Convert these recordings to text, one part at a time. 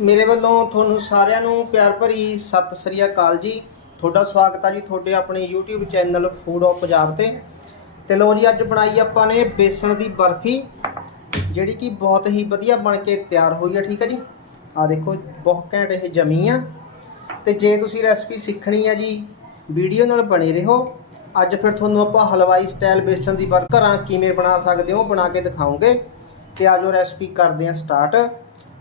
ਮੇਰੇ ਵੱਲੋਂ ਤੁਹਾਨੂੰ ਸਾਰਿਆਂ ਨੂੰ ਪਿਆਰ ਭਰੀ ਸਤਿ ਸ੍ਰੀ ਅਕਾਲ ਜੀ। ਤੁਹਾਡਾ ਸਵਾਗਤ ਹੈ ਜੀ ਤੁਹਾਡੇ ਆਪਣੇ YouTube channel food of Punjab ਤੇ। ਤੇ ਲੋ ਜੀ, ਅੱਜ ਬਣਾਈ ਆਪਾਂ ਨੇ ਬੇਸਣ ਦੀ ਬਰਫੀ, ਜਿਹੜੀ ਕਿ ਬਹੁਤ ਹੀ ਵਧੀਆ ਬਣ ਕੇ ਤਿਆਰ ਹੋਈ ਹੈ ਠੀਕ ਹੈ ਜੀ? ਆ ਦੇਖੋ, ਬਹੁਤ ਘੈਂਟ ਇਹ ਜਮੀ ਆ। ਤੇ ਜੇ ਤੁਸੀਂ ਰੈਸਪੀ ਸਿੱਖਣੀ ਹੈ ਜੀ, ਵੀਡੀਓ ਨਾਲ ਬਣੇ ਰਹੋ। ਅੱਜ ਫਿਰ ਤੁਹਾਨੂੰ ਆਪਾਂ ਹਲਵਾਈ ਸਟਾਈਲ ਬੇਸਣ ਦੀ ਬਰਫੀ ਘਰਾਂ ਕਿਵੇਂ ਬਣਾ ਸਕਦੇ ਹੋ ਬਣਾ ਕੇ ਦਿਖਾਉਂਗੇ। ਤੇ ਆਜੋ ਰੈਸਪੀ ਕਰਦੇ ਹਾਂ ਸਟਾਰਟ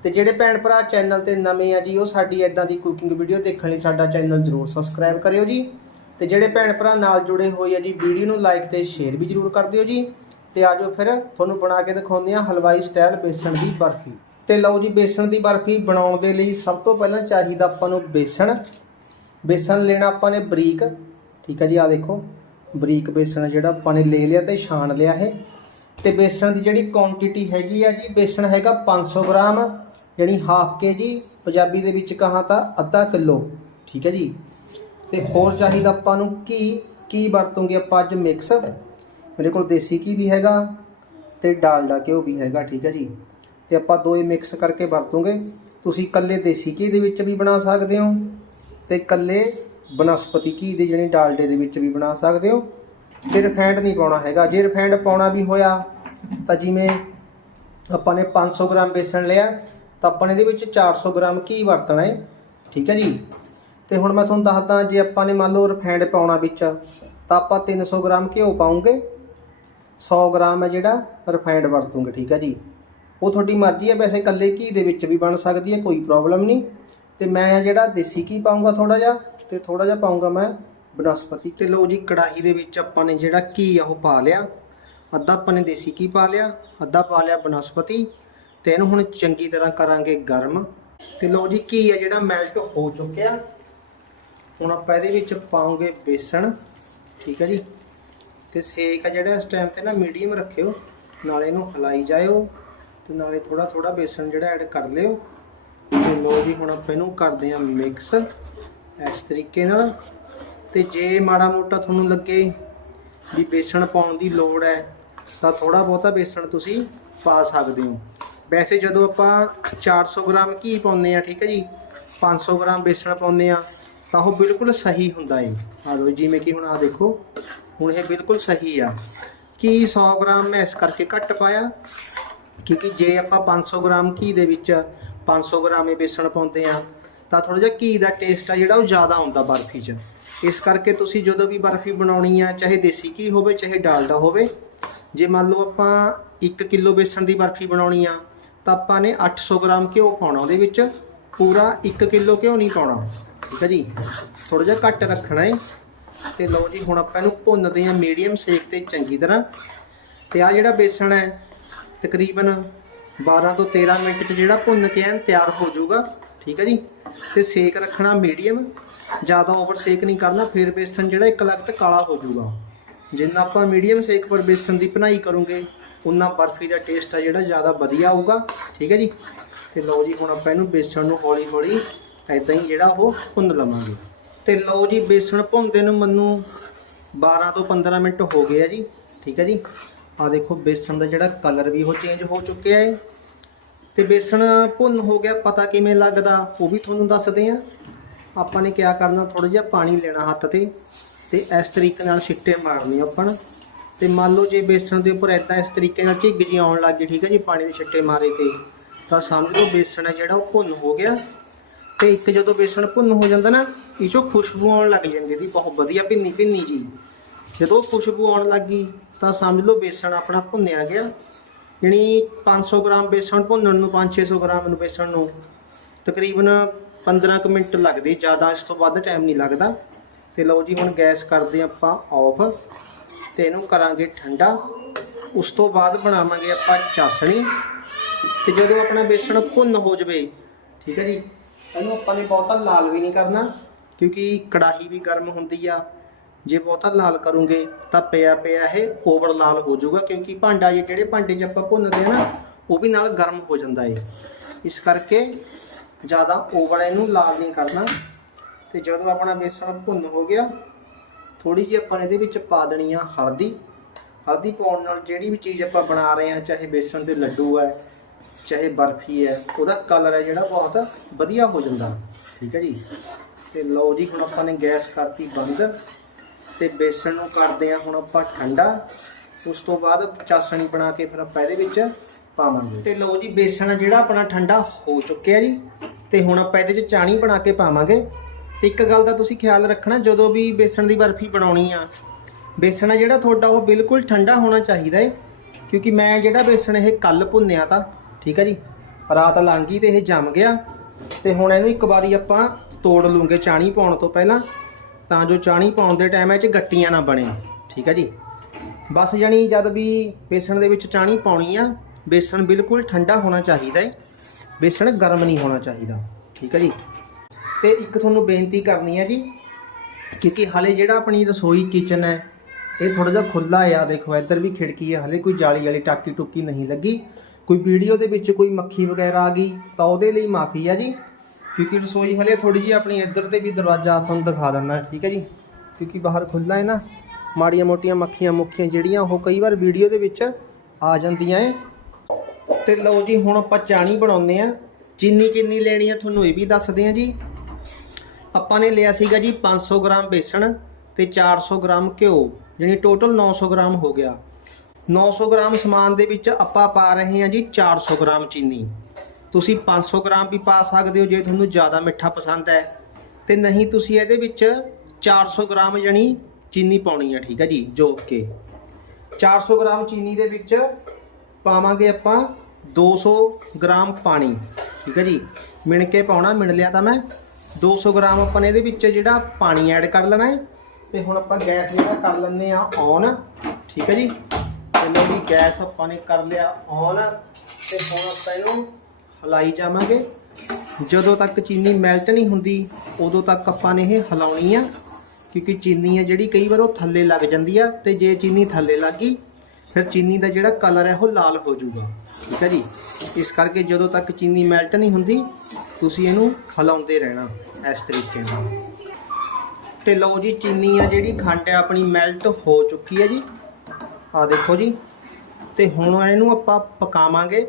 ਤੇ ਜਿਹੜੇ ਭੈਣ ਭਰਾ ਚੈਨਲ ਤੇ ਨਵੇਂ ਆ ਜੀ, ਉਹ ਸਾਡੀ ਇਦਾਂ ਦੀ ਕੁਕਿੰਗ ਵੀਡੀਓ ਦੇਖਣ ਲਈ ਸਾਡਾ ਚੈਨਲ ਜ਼ਰੂਰ ਸਬਸਕ੍ਰਾਈਬ ਕਰਿਓ ਜੀ। ਤੇ ਜਿਹੜੇ ਭੈਣ ਭਰਾ ਨਾਲ ਜੁੜੇ ਹੋਏ ਆ ਜੀ, ਵੀਡੀਓ ਨੂੰ ਲਾਈਕ ਤੇ ਸ਼ੇਅਰ ਵੀ ਜ਼ਰੂਰ ਕਰ ਦਿਓ ਜੀ। ਤੇ ਆਜੋ ਫਿਰ, ਤੁਹਾਨੂੰ ਬਣਾ ਕੇ ਦਿਖਾਉਂਦੇ ਆ ਹਲਵਾਈ ਸਟਾਈਲ ਬੇਸਣ ਦੀ ਬਰਫੀ। ਤੇ ਲਓ ਜੀ, ਬੇਸਣ ਦੀ ਬਰਫੀ ਬਣਾਉਣ ਦੇ ਲਈ ਸਭ ਤੋਂ ਪਹਿਲਾਂ ਚਾਹੀਦਾ ਆਪਾਂ ਨੂੰ ਬੇਸਣ। ਬੇਸਣ ਲੈਣਾ ਆਪਾਂ ਨੇ ਬਰੀਕ, ਠੀਕ ਹੈ ਜੀ, ਆ ਦੇਖੋ। ਬਰੀਕ ਬੇਸਣ ਜਿਹੜਾ ਆਪਾਂ ਨੇ ਲੈ ਲਿਆ ਤੇ ਛਾਣ ਲਿਆ ਇਹ। ਤੇ ਬੇਸਣ ਦੀ ਜਿਹੜੀ ਕੁਆਂਟੀਟੀ ਹੈਗੀ ਆ ਜੀ, ਬੇਸਣ ਹੈਗਾ 500 ਗ੍ਰਾਮ। ਯਾਨੀ ਹਾਫ ਕੇ ਜੀ, ਪੰਜਾਬੀ ਦੇ ਵਿੱਚ ਕਹਾਂ ਤਾਂ ਅੱਧਾ ਕਿਲੋ, ਠੀਕ ਹੈ ਜੀ। ਤੇ ਹੋਰ ਚਾਹੀਦਾ ਆਪਾਂ ਨੂੰ ਘੀ ਕੀ ਵਰਤੋਂਗੇ ਆਪਾਂ ਅੱਜ ਮਿਕਸ ਮੇਰੇ ਕੋਲ ਦੇਸੀ ਘੀ ਵੀ ਹੈਗਾ ਤੇ ਡਾਲਡਾ ਘਿਓ ਵੀ ਹੈਗਾ, ਠੀਕ ਹੈ ਜੀ। ਤੇ ਆਪਾਂ ਦੋਏ ਮਿਕਸ ਕਰਕੇ ਵਰਤੋਂਗੇ। ਤੁਸੀਂ ਇਕੱਲੇ ਦੇਸੀ ਘੀ ਦੇ ਵਿੱਚ ਵੀ ਬਣਾ ਸਕਦੇ ਹੋ ਤੇ ਇਕੱਲੇ ਬਨਸਪਤੀ ਘੀ ਦੇ ਜਿਹੜੇ ਡਾਲਡੇ ਦੇ ਵਿੱਚ ਵੀ ਬਣਾ ਸਕਦੇ ਹੋ। ਤੇ ਰਿਫਾਈਂਡ ਨਹੀਂ ਪਾਉਣਾ ਹੈਗਾ, ਜੇ ਰਿਫਾਈਂਡ ਪਾਉਣਾ ਵੀ ਹੋਇਆ ਤਾਂ ਜਿਵੇਂ ਆਪਾਂ ਨੇ 500 ਗ੍ਰਾਮ ਬੇਸਣ ਲਿਆ ਤਾਂ ਆਪਾਂ ਨੇ ਇਹਦੇ ਵਿੱਚ 400 ਗ੍ਰਾਮ ਘੀ ਵਰਤਣਾ ਹੈ। ਠੀਕ ਹੈ ਜੀ? ਤੇ ਹੁਣ ਮੈਂ ਤੁਹਾਨੂੰ ਦੱਸਦਾ ਜੇ ਆਪਾਂ ਨੇ ਮੰਨ ਲਓ ਰਿਫਾਈਂਡ ਪਾਉਣਾ ਵਿੱਚ, ਤਾਂ ਆਪਾਂ 300 ਗ੍ਰਾਮ ਘਿਓ ਪਾਉਂਗੇ। 100 ਗ੍ਰਾਮ ਹੈ ਜਿਹੜਾ ਰਿਫਾਈਂਡ ਵਰਤੂਗੇ, ਠੀਕ ਹੈ ਜੀ? ਉਹ ਤੁਹਾਡੀ ਮਰਜ਼ੀ ਹੈ, ਵੈਸੇ ਇਕੱਲੇ ਘੀ ਦੇ ਵਿੱਚ ਵੀ ਬਣ ਸਕਦੀ ਹੈ, ਕੋਈ ਪ੍ਰੋਬਲਮ ਨਹੀਂ। ਤੇ ਮੈਂ ਜਿਹੜਾ ਦੇਸੀ ਘੀ ਪਾਉਂਗਾ ਥੋੜਾ ਜਿਹਾ, ਤੇ ਥੋੜਾ ਜਿਹਾ ਪਾਉਂਗਾ ਮੈਂ ਬਨਸਪਤੀ। ਤੇ ਲਓ ਜੀ, ਕੜਾਹੀ ਦੇ ਵਿੱਚ ਆਪਾਂ ਨੇ ਜਿਹੜਾ ਘੀ ਆ ਉਹ ਪਾ ਲਿਆ। ਅੱਧਾ ਆਪਾਂ ਨੇ ਦੇਸੀ ਘੀ ਪਾ ਲਿਆ, ਅੱਧਾ ਪਾ ਲਿਆ ਬਨਸਪਤੀ। ਤੇ ਇਹਨੂੰ ਹੁਣ ਚੰਗੀ ਤਰ੍ਹਾਂ ਕਰਾਂਗੇ ਗਰਮ। ਤੇ ਲਓ ਜੀ ਘੀ ਆ ਜਿਹੜਾ ਮੈਲਟ ਹੋ ਚੁੱਕਿਆ? ਹੁਣ ਆਪਾਂ ਇਹਦੇ ਵਿੱਚ ਪਾਉਂਗੇ ਬੇਸਣ, ਠੀਕ ਹੈ ਜੀ? ਤੇ ਸੇਕ ਆ ਜਿਹੜਾ ਇਸ ਟਾਈਮ ਤੇ ਨਾ ਮੀਡੀਅਮ ਰੱਖਿਓ, ਨਾਲੇ ਇਹਨੂੰ ਹਲਾਈ ਜਾਇਓ, ਤੇ ਨਾਲੇ ਥੋੜਾ ਥੋੜਾ ਬੇਸਣ ਜਿਹੜਾ ਐਡ ਕਰ ਲਿਓ। ਤੇ ਲੋ ਜੀ, ਹੁਣ ਆਪਾਂ ਇਹਨੂੰ ਕਰਦੇ ਹਾਂ ਮਿਕਸ ਇਸ ਤਰੀਕੇ ਨਾਲ। ਤੇ ਜੇ ਮਾੜਾ ਮੋਟਾ ਤੁਹਾਨੂੰ ਲੱਗੇ ਵੀ ਬੇਸਣ ਪਾਉਣ ਦੀ ਲੋੜ ਹੈ, ਤਾਂ ਥੋੜਾ ਬਹੁਤਾ ਬੇਸਣ ਤੁਸੀਂ ਪਾ ਸਕਦੇ ਹੋ। ਵੈਸੇ ਜਦੋਂ ਆਪਾਂ 400 ਗ੍ਰਾਮ ਘੀ ਪਾਉਂਦੇ ਆ ਠੀਕ ਹੈ ਜੀ 500 ਗ੍ਰਾਮ ਬੇਸਣ ਪਾਉਂਦੇ ਆ ਤਾਂ ਉਹ ਬਿਲਕੁਲ ਸਹੀ ਹੁੰਦਾ ਏ। ਆ ਲਓ ਜਿਵੇਂ ਕਿ ਹੁਣ ਆ ਦੇਖੋ, ਹੁਣ ਇਹ ਬਿਲਕੁਲ ਸਹੀ ਆ। ਕੀ 100 ਗ੍ਰਾਮ ਮੈਂ ਇਸ ਕਰਕੇ ਘੱਟ ਪਾਇਆ? ਕਿਉਂਕਿ ਜੇ ਆਪਾਂ 500 ਗ੍ਰਾਮ ਘੀ ਦੇ ਵਿੱਚ 500 ਗ੍ਰਾਮ ਇਹ ਬੇਸਣ ਪਾਉਂਦੇ ਆ ਤਾਂ ਥੋੜਾ ਜਿਹਾ ਘੀ ਦਾ ਟੇਸਟ ਆ ਜਿਹੜਾ ਉਹ ਜ਼ਿਆਦਾ ਆਉਂਦਾ ਬਰਫੀ 'ਚ। ਇਸ ਕਰਕੇ ਤੁਸੀਂ ਜਦੋਂ ਵੀ ਬਰਫੀ ਬਣਾਉਣੀ ਆ, ਚਾਹੇ ਦੇਸੀ ਘੀ ਹੋਵੇ, ਚਾਹੇ ਡਾਲਡਾ ਹੋਵੇ, ਜੇ ਮੰਨ ਲਓ ਆਪਾਂ 1 ਕਿਲੋ ਬੇਸਣ ਦੀ ਬਰਫੀ ਬਣਾਉਣੀ ਆ ਤਾਂ ਆਪਾਂ ਨੇ 800 ਗ੍ਰਾਮ ਘਿਓ ਪਾਉਣਾ ਉਹਦੇ ਵਿੱਚ। ਪੂਰਾ 1 ਕਿਲੋ ਘਿਓ ਨਹੀਂ ਪਾਉਣਾ। ਠੀਕ ਹੈ ਜੀ? ਥੋੜਾ ਜਿਹਾ ਘੱਟ ਰੱਖਣਾ ਹੈ ਤੇ ਲਓ ਜੀ, ਹੁਣ ਆਪਾਂ ਇਹਨੂੰ ਭੁੰਨਦੇ ਹਾਂ ਮੀਡੀਅਮ ਸੇਕ ਤੇ ਚੰਗੀ ਤਰ੍ਹਾਂ। ਤੇ ਆ ਜਿਹੜਾ ਬੇਸਣ ਹੈ, ਤਕਰੀਬਨ 12 ਤੋਂ 13 ਮਿੰਟ ਚ ਜਿਹੜਾ ਭੁੰਨ ਕੇ ਐਨ ਤਿਆਰ ਹੋ ਜਾਊਗਾ। ਠੀਕ ਹੈ ਜੀ? ਤੇ ਸੇਕ ਰੱਖਣਾ ਮੀਡੀਅਮ ਜ਼ਿਆਦਾ ਓਵਰ ਸੇਕ ਨਹੀਂ ਕਰਨਾ, ਫਿਰ ਬੇਸਣ ਜਿਹੜਾ ਇੱਕ ਲਗਤ ਕਾਲਾ ਹੋ ਜਾਊਗਾ। ਜਿੰਨਾ ਆਪਾਂ ਮੀਡੀਅਮ ਸੇਕ ਪਰ ਬੇਸਣ ਦੀ ਭਨਾਈ ਕਰੋਗੇ ਉਨਾ ਬਰਫੀ ਦਾ ਟੇਸਟ ਆ ਜਿਹੜਾ ਜ਼ਿਆਦਾ ਵਧੀਆ ਆਊਗਾ ਠੀਕ ਹੈ ਜੀ? ਤੇ ਲਓ ਜੀ, ਹੁਣ ਆਪਾਂ ਇਹਨੂੰ ਬੇਸਣ ਨੂੰ ਹੌਲੀ ਹੌਲੀ ਐਦਾਂ ਹੀ ਜਿਹੜਾ ਉਹ ਭੁੰਨ ਲਵਾਂਗੇ। ਤੇ ਲਓ ਜੀ, ਬੇਸਣ ਭੁੰਨਦੇ ਨੂੰ ਮੈਨੂੰ 12 ਤੋਂ 15 ਮਿੰਟ ਹੋ ਗਏ ਆ ਜੀ। ਠੀਕ ਹੈ ਜੀ? ਆ ਦੇਖੋ, ਬੇਸਣ ਦਾ ਜਿਹੜਾ ਕਲਰ ਵੀ ਉਹ ਚੇਂਜ ਹੋ ਚੁੱਕਿਆ ਹੈ। ਤੇ ਬੇਸਣ ਭੁੰਨ ਹੋ ਗਿਆ, ਪਤਾ ਕਿਵੇਂ ਲੱਗਦਾ ਉਹ ਵੀ ਤੁਹਾਨੂੰ ਦੱਸਦੇ ਆ ਆਪਾਂ ਨੇ ਕਿਆ ਕਰਨਾ ਥੋੜਾ ਜਿਹਾ ਪਾਣੀ ਲੈਣਾ ਹੱਥ ਤੇ। ਤੇ ਇਸ ਤਰੀਕੇ ਨਾਲ ਛਿੱਟੇ ਮਾਰਨੇ ਆਪਾਂ। ਨੂੰ। ਤੇ ਮੰਨ ਲਓ ਜੇ ਬੇਸਣ ਦੇ ਉੱਪਰ ਐਦਾਂ ਇਸ ਤਰੀਕੇ ਨਾਲ ਝਿੱਗ ਜੀ ਆਉਣ ਲੱਗ ਗਈ, ਠੀਕ ਹੈ ਜੀ, ਪਾਣੀ ਦੇ ਛਿੱਟੇ ਮਾਰੇ ਤੇ ਤਾਂ ਸਮਝ ਲਓ ਬੇਸਣ ਹੈ ਜਿਹੜਾ ਉਹ ਭੁੰਨ ਹੋ ਗਿਆ। ਤੇ ਇੱਕ ਜਦੋਂ ਬੇਸਣ ਭੁੰਨ ਹੋ ਜਾਂਦਾ ਨਾ, ਇਹ ਚੋਂ ਖੁਸ਼ਬੂ ਆਉਣ ਲੱਗ ਜਾਂਦੀ ਇਹਦੀ, ਬਹੁਤ ਵਧੀਆ ਭਿੰਨੀ ਭਿੰਨੀ ਜੀ। ਜਦੋਂ ਖੁਸ਼ਬੂ ਆਉਣ ਲੱਗੀ ਤਾਂ ਸਮਝ ਲਓ ਬੇਸਣ ਆਪਣਾ ਭੁੰਨਿਆ ਗਿਆ। ਯਾਨੀ 500 ਗ੍ਰਾਮ ਬੇਸਣ ਭੁੰਨਣ ਨੂੰ 5-600 ਗ੍ਰਾਮ ਨੂੰ ਬੇਸਣ ਨੂੰ, ਤਕਰੀਬਨ 15 ਕੁ ਮਿੰਟ ਲੱਗਦੇ, ਜ਼ਿਆਦਾ ਇਸ ਤੋਂ ਵੱਧ ਟਾਈਮ ਨਹੀਂ ਲੱਗਦਾ। ਤੇ ਲਓ ਜੀ, ਹੁਣ ਗੈਸ ਕਰਦੇ ਆਪਾਂ ਆਫ ਤੇ ਇਹਨੂੰ ਕਰਾਂਗੇ ਠੰਡਾ। ਉਸ ਤੋਂ ਬਾਅਦ ਬਣਾਵਾਂਗੇ ਆਪਾਂ ਚਾਸਣੀ। ਤੇ ਜਦੋਂ ਆਪਣਾ ਬੇਸਣ ਭੁੰਨ ਹੋ ਜਵੇ, ਠੀਕ ਹੈ ਜੀ, ਇਹਨੂੰ ਆਪਾਂ ਨੇ ਬਹੁਤਾ ਲਾਲ ਵੀ ਨਹੀਂ ਕਰਨਾ, ਕਿਉਂਕਿ ਕੜਾਹੀ ਵੀ ਗਰਮ ਹੁੰਦੀ ਆ। ਜੇ ਬਹੁਤਾ ਲਾਲ ਕਰੋਗੇ ਤਾਂ ਪਿਆ ਪਿਆ ਇਹ ਓਵਰ ਲਾਲ ਹੋ ਜਾਊਗਾ, ਕਿਉਂਕਿ ਭਾਂਡਾ ਜੇ ਜਿਹੜੇ ਭਾਂਡੇ 'ਚ ਆਪਾਂ ਭੁੰਨਦੇ ਆ ਨਾ, ਉਹ ਵੀ ਨਾਲ ਗਰਮ ਹੋ ਜਾਂਦਾ ਏ। ਇਸ ਕਰਕੇ ਜ਼ਿਆਦਾ ਓਵਰ ਇਹਨੂੰ ਲਾਲ ਨਹੀਂ ਕਰਨਾ। ਤੇ ਜਦੋਂ ਆਪਣਾ ਬੇਸਣ ਭੁੰਨ ਹੋ ਗਿਆ ਥੋੜੀ ਜਿਹੀ ਆਪਾਂ ਇਹਦੇ ਵਿੱਚ ਪਾ ਦੇਣੀ ਆ ਹਲਦੀ। ਹਲਦੀ ਪਾਉਣ ਨਾਲ ਜਿਹੜੀ ਵੀ ਚੀਜ਼ ਆਪਾਂ ਬਣਾ ਰਹੇ ਆ, ਚਾਹੇ ਬੇਸਣ ਦੇ ਲੱਡੂ ਹੈ ਚਾਹੇ ਬਰਫੀ ਹੈ ਉਹਦਾ ਕਲਰ ਹੈ ਜਿਹੜਾ ਬਹੁਤ ਵਧੀਆ ਹੋ ਜਾਂਦਾ। ਠੀਕ ਹੈ ਜੀ? ਤੇ ਲਓ ਜੀ, ਹੁਣ ਆਪਾਂ ਨੇ ਗੈਸ ਕਰਤੀ ਬੰਦ ਤੇ ਬੇਸਣ ਨੂੰ ਕਰਦੇ ਆ ਹੁਣ ਆਪਾਂ ਠੰਡਾ। ਉਸ ਤੋਂ ਬਾਅਦ ਚਾਸਣੀ ਬਣਾ ਕੇ ਫਿਰ ਆਪਾਂ ਇਹਦੇ ਵਿੱਚ ਪਾਵਾਂਗੇ। ਤੇ ਲਓ ਜੀ, ਬੇਸਣ ਜਿਹੜਾ ਆਪਣਾ ਠੰਡਾ ਹੋ ਚੁੱਕਿਆ ਜੀ। ਤੇ ਹੁਣ ਆਪਾਂ ਇਹਦੇ 'ਚ ਚਾਣੀ ਬਣਾ ਕੇ ਪਾਵਾਂਗੇ। ਇੱਕ ਗੱਲ ਦਾ ਤੁਸੀਂ ਖਿਆਲ ਰੱਖਣਾ, ਜਦੋਂ ਵੀ ਬੇਸਣ ਦੀ ਬਰਫੀ ਬਣਾਉਣੀ ਆ, ਬੇਸਣ ਆ ਜਿਹੜਾ ਤੁਹਾਡਾ ਉਹ ਬਿਲਕੁਲ ਠੰਡਾ ਹੋਣਾ ਚਾਹੀਦਾ ਹੈ ਕਿਉਂਕਿ ਮੈਂ ਜਿਹੜਾ ਬੇਸਣ ਇਹ ਕੱਲ ਭੁੰਨਿਆ ਤਾਂ, ਠੀਕ ਹੈ ਜੀ, ਰਾਤ ਲੰਘੀ ਤੇ ਇਹ ਜੰਮ ਗਿਆ, ਤੇ ਹੁਣ ਇਹਨੂੰ ਇੱਕ ਵਾਰੀ ਆਪਾਂ ਤੋੜ ਲੂੰਗੇ ਚਾਣੀ ਪਾਉਣ ਤੋਂ ਪਹਿਲਾਂ, ਤਾਂ ਜੋ ਚਾਣੀ ਪਾਉਣ ਦੇ ਟਾਈਮ ਇਹ ਚ ਗੱਟੀਆਂ ਨਾ ਬਣੇ, ਠੀਕ ਹੈ ਜੀ। ਬਸ ਜਾਨੀ ਜਦ ਵੀ ਬੇਸਣ ਦੇ ਵਿੱਚ ਚਾਣੀ ਪਾਉਣੀ ਆ, ਬੇਸਣ ਬਿਲਕੁਲ ਠੰਡਾ ਹੋਣਾ ਚਾਹੀਦਾ ਹੈ ਬੇਸਣ ਗਰਮ ਨਹੀਂ ਹੋਣਾ ਚਾਹੀਦਾ, ਠੀਕ ਹੈ ਜੀ। ਤੇ ਇੱਕ ਤੁਹਾਨੂੰ ਬੇਨਤੀ ਕਰਨੀ ਹੈ ਜੀ, ਕਿਉਂਕਿ ਹਲੇ ਜਿਹੜਾ ਆਪਣੀ ਰਸੋਈ ਕਿਚਨ ਹੈ, ਇਹ ਥੋੜਾ ਜਿਹਾ ਖੁੱਲਾ ਆ, ਦੇਖੋ ਇੱਧਰ ਵੀ ਖਿੜਕੀ ਹੈ ਹਲੇ ਕੋਈ ਜਾਲੀ ਵਾਲੀ ਟਾਕੀ ਟੁੱਕੀ ਨਹੀਂ ਲੱਗੀ। ਕੋਈ ਵੀਡੀਓ ਦੇ ਵਿੱਚ ਕੋਈ ਮੱਖੀ ਵਗੈਰਾ ਆ ਗਈ, ਤਾਂ ਉਹਦੇ ਲਈ ਮਾਫੀ ਆ ਜੀ, ਕਿਉਂਕਿ ਰਸੋਈ ਹਲੇ ਥੋੜੀ ਜੀ ਆਪਣੀ ਇੱਧਰ ਤੇ ਵੀ ਦਰਵਾਜ਼ਾ ਤੁਹਾਨੂੰ ਦਿਖਾ ਦਿੰਦਾ, ਠੀਕ ਹੈ ਜੀ? ਕਿਉਂਕਿ ਬਾਹਰ ਖੁੱਲਾ ਹੈ ਨਾ, ਮਾੜੀਆਂ ਮੋਟੀਆਂ ਮੱਖੀਆਂ ਮੁੱਖੀਆਂ ਜਿਹੜੀਆਂ, ਉਹ ਕਈ ਵਾਰ ਵੀਡੀਓ ਦੇ ਵਿੱਚ ਆ ਜਾਂਦੀਆਂ ਏ। ਤੇ ਲਓ ਜੀ, ਹੁਣ ਆਪਾਂ ਚਾਣੀ ਬਣਾਉਂਦੇ ਆ ਚੀਨੀ ਕਿੰਨੀ ਲੈਣੀ ਆ, ਤੁਹਾਨੂੰ ਇਹ ਵੀ ਦੱਸਦੇ ਆ ਜੀ। ਆਪਾਂ ਨੇ ਲਿਆ ਸੀਗਾ ਜੀ 500 ਗ੍ਰਾਮ ਬੇਸਣ ਤੇ 400 ਗ੍ਰਾਮ ਘਿਓ ਯਾਨੀ ਟੋਟਲ 900 ਗ੍ਰਾਮ ਹੋ ਗਿਆ। 900 ਗ੍ਰਾਮ ਸਮਾਨ ਦੇ ਵਿੱਚ ਆਪਾਂ ਪਾ ਰਹੇ ਹਾਂ ਜੀ 400 ਗ੍ਰਾਮ ਚੀਨੀ। ਤੁਸੀਂ 500 ਗ੍ਰਾਮ ਵੀ ਪਾ ਸਕਦੇ ਹੋ ਜੇ ਤੁਹਾਨੂੰ ਜ਼ਿਆਦਾ ਮਿੱਠਾ ਪਸੰਦ ਹੈ। ਤੇ ਨਹੀਂ, ਤੁਸੀਂ ਇਹਦੇ ਵਿੱਚ 400 ਗ੍ਰਾਮ ਯਾਨੀ ਚੀਨੀ ਪਾਉਣੀ ਹੈ, ਠੀਕ ਹੈ ਜੀ ਜੋਕ ਕੇ। 400 ਗ੍ਰਾਮ ਚੀਨੀ ਦੇ ਵਿੱਚ ਪਾਵਾਂਗੇ ਆਪਾਂ 200 ਗ੍ਰਾਮ ਪਾਣੀ, ਠੀਕ ਹੈ ਜੀ। ਮਿਣ ਕੇ ਪਾਉਣਾ, ਮਿਣ ਲਿਆ ਤਾਂ ਮੈਂ। 200 ਗ੍ਰਾਮ ਆਪਾਂ ਨੇ ਇਹਦੇ ਵਿੱਚ ਜਿਹੜਾ ਪਾਣੀ ਐਡ ਕਰ ਲੈਣਾ ਹੈ। ਤੇ ਹੁਣ ਆਪਾਂ ਗੈਸ ਜਿਹੜਾ ਕਰ ਲੈਂਦੇ ਆ ਔਨ ਠੀਕ ਹੈ ਜੀ? ਤੇ ਲਓ ਜੀ, ਗੈਸ ਆਪਾਂ ਨੇ ਕਰ ਲਿਆ ਔਨ ਤੇ ਹੁਣ ਆਪਾਂ ਇਹਨੂੰ ਹਲਾਈ ਜਾਵਾਂਗੇ। ਜਦੋਂ ਤੱਕ ਚੀਨੀ ਮੈਲਟ ਨਹੀਂ ਹੁੰਦੀ, ਉਦੋਂ ਤੱਕ ਆਪਾਂ ਨੇ ਇਹ ਹਿਲਾਉਣੀ ਆ। ਕਿਉਂਕਿ ਚੀਨੀ ਆ ਜਿਹੜੀ ਕਈ ਵਾਰ ਉਹ ਥੱਲੇ ਲੱਗ ਜਾਂਦੀ ਆ, ਤੇ ਜੇ ਚੀਨੀ ਥੱਲੇ ਲੱਗ ਗਈ ਫਿਰ ਚੀਨੀ ਦਾ ਜਿਹੜਾ ਕਲਰ ਹੈ ਉਹ ਲਾਲ ਹੋ ਜਾਊਗਾ। ਠੀਕ ਹੈ ਜੀ? ਇਸ ਕਰਕੇ ਜਦੋਂ ਤੱਕ ਚੀਨੀ ਮੈਲਟ ਨਹੀਂ ਹੁੰਦੀ, ਤੁਸੀਂ ਇਹਨੂੰ ਹਿਲਾਉਂਦੇ ਰਹਿਣਾ ਇਸ ਤਰੀਕੇ ਨਾਲ। ਤੇ ਲਓ ਜੀ, ਚੀਨੀ ਆ ਜਿਹੜੀ, ਖੰਡ ਹੈ ਆਪਣੀ ਮੈਲਟ ਹੋ ਚੁੱਕੀ ਹੈ ਜੀ। ਆ ਦੇਖੋ ਜੀ। ਤੇ ਹੁਣ ਇਹਨੂੰ ਆਪਾਂ ਪਕਾਵਾਂਗੇ।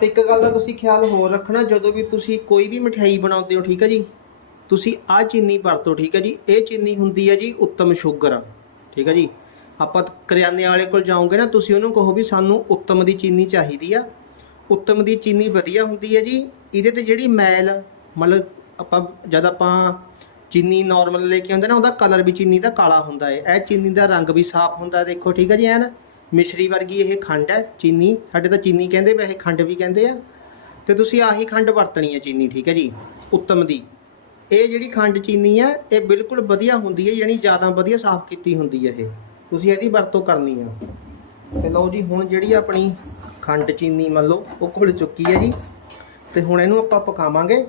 ਤੇ ਇੱਕ ਗੱਲ ਦਾ ਤੁਸੀਂ ਖਿਆਲ ਹੋਰ ਰੱਖਣਾ, ਜਦੋਂ ਵੀ ਤੁਸੀਂ ਕੋਈ ਵੀ ਮਠਿਆਈ ਬਣਾਉਂਦੇ ਹੋ, ਠੀਕ ਹੈ ਜੀ? ਤੁਸੀਂ ਆਹ ਚੀਨੀ ਵਰਤੋ, ਠੀਕ ਹੈ ਜੀ? ਇਹ ਚੀਨੀ ਹੁੰਦੀ ਹੈ ਜੀ ਉੱਤਮ ਸ਼ੂਗਰ। ਠੀਕ ਹੈ ਜੀ? ਆਪਾਂ ਕਰਿਆਨੇ ਵਾਲੇ ਕੋਲ ਜਾਓਗੇ ਨਾ, ਤੁਸੀਂ ਉਹਨੂੰ ਕਹੋ ਵੀ ਸਾਨੂੰ ਉੱਤਮ ਦੀ ਚੀਨੀ ਚਾਹੀਦੀ ਆ। ਉੱਤਮ ਦੀ ਚੀਨੀ ਵਧੀਆ ਹੁੰਦੀ ਹੈ ਜੀ। ਇਹਦੇ ਤੇ ਜਿਹੜੀ ਮੈਲ, ਮਤਲਬ ਆਪਾਂ ਜਦ ਆਪਾਂ ਚੀਨੀ ਨਾਰਮਲ ਲੈ ਕੇ ਆਉਂਦੇ ਨਾ, ਉਹਦਾ ਕਲਰ ਵੀ ਚੀਨੀ ਦਾ ਕਾਲਾ ਹੁੰਦਾ ਹੈ। ਇਹ ਚੀਨੀ ਦਾ ਰੰਗ ਵੀ ਸਾਫ਼ ਹੁੰਦਾ, ਦੇਖੋ ਠੀਕ ਹੈ ਜੀ, ਐਨ ਮਿਸ਼ਰੀ ਵਰਗੀ ਇਹ ਖੰਡ ਹੈ ਚੀਨੀ। ਸਾਡੇ ਤਾਂ ਚੀਨੀ ਕਹਿੰਦੇ, ਵੈਸੇ ਖੰਡ ਵੀ ਕਹਿੰਦੇ ਆ। ਤੇ ਤੁਸੀਂ ਆਹੀ ਖੰਡ ਵਰਤਣੀ ਹੈ ਚੀਨੀ, ਠੀਕ ਹੈ ਜੀ, ਉੱਤਮ ਦੀ। ਇਹ ਜਿਹੜੀ ਖੰਡ ਚੀਨੀ ਹੈ, ਇਹ ਬਿਲਕੁਲ ਵਧੀਆ ਹੁੰਦੀ ਹੈ, ਯਾਨੀ ਜ਼ਿਆਦਾ ਵਧੀਆ ਸਾਫ਼ ਕੀਤੀ ਹੁੰਦੀ ਹੈ ਇਹ। ਤੁਸੀਂ ਇਹਦੀ ਵਰਤੋਂ ਕਰਨੀ ਆ। ਤੇ ਲਓ ਜੀ, ਹੁਣ ਜਿਹੜੀ ਆਪਣੀ ਖੰਡ ਚੀਨੀ ਮੰਨ ਲਓ, ਉਹ ਘੁਲ ਚੁੱਕੀ ਹੈ ਜੀ। ਤੇ ਹੁਣ ਇਹਨੂੰ ਆਪਾਂ ਪਕਾਵਾਂਗੇ।